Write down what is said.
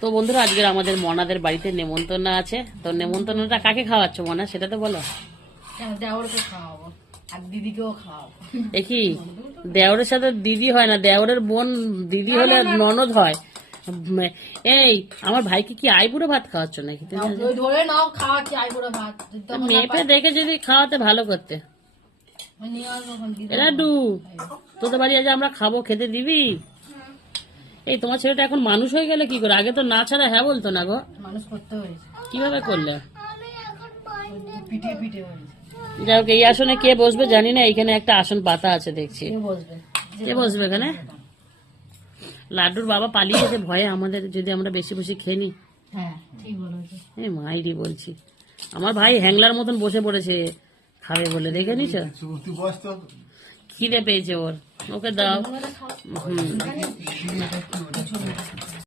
তো বন্ধুরা, আজকের আমাদের মনাদের বাড়িতে নেমন্তন্ন আছে। তো নেমন্তন্নটা কাকে খাওয়াচ্ছ মনা, সেটা তো বলো। দেওরকে খাওয়াবো আর দিদিকেও খাওয়াবো। এ কি, দেওরের সাথে দিদি হয় না, দেওরের বোন দিদি হলে ননদ হয়। এই আমার ভাইকে কি আইবুড়ো ভাত খাওয়াচ্ছ নাকি তুমি? ধরে নাও, খাওয়াচ্ছি আইবুড়ো ভাত। মেপে দেখে যদি খাওয়াতে ভালো করতে। নিয়ে আসবো এখন দিদি। এরা ডু, তোদের বাড়ি আজ আমরা খাবো, খেতে দিবি? এই তোমার ছেলেটা এখন মানুষ হয়ে গেলে কি করে? আগে তো না ছাড়া হ্যাঁ বলতো না গো। মানুষ করতে হয়েছে, কিভাবে করলে? পিটিয়ে পিটিয়ে হয়েছে। যাই হোক, এই আসনে কে বসবে জানি না। এখানে একটা আসন পাতা আছে দেখছি। কে বসবে? কে বসবে এখানে? লাড্ডুর বাবা পালিয়েছে ভয়ে আমাদের, যদি আমরা বেশি বেশি খেয়ে নি। হ্যাঁ ঠিক বলেছে। এই মাইরি বলছি, আমার ভাই হ্যাংলার মতন বসে পড়েছে খাবে বলে, দেখে নিছ? খিদে পেয়েছে ওর, ওকে দাও। হুম।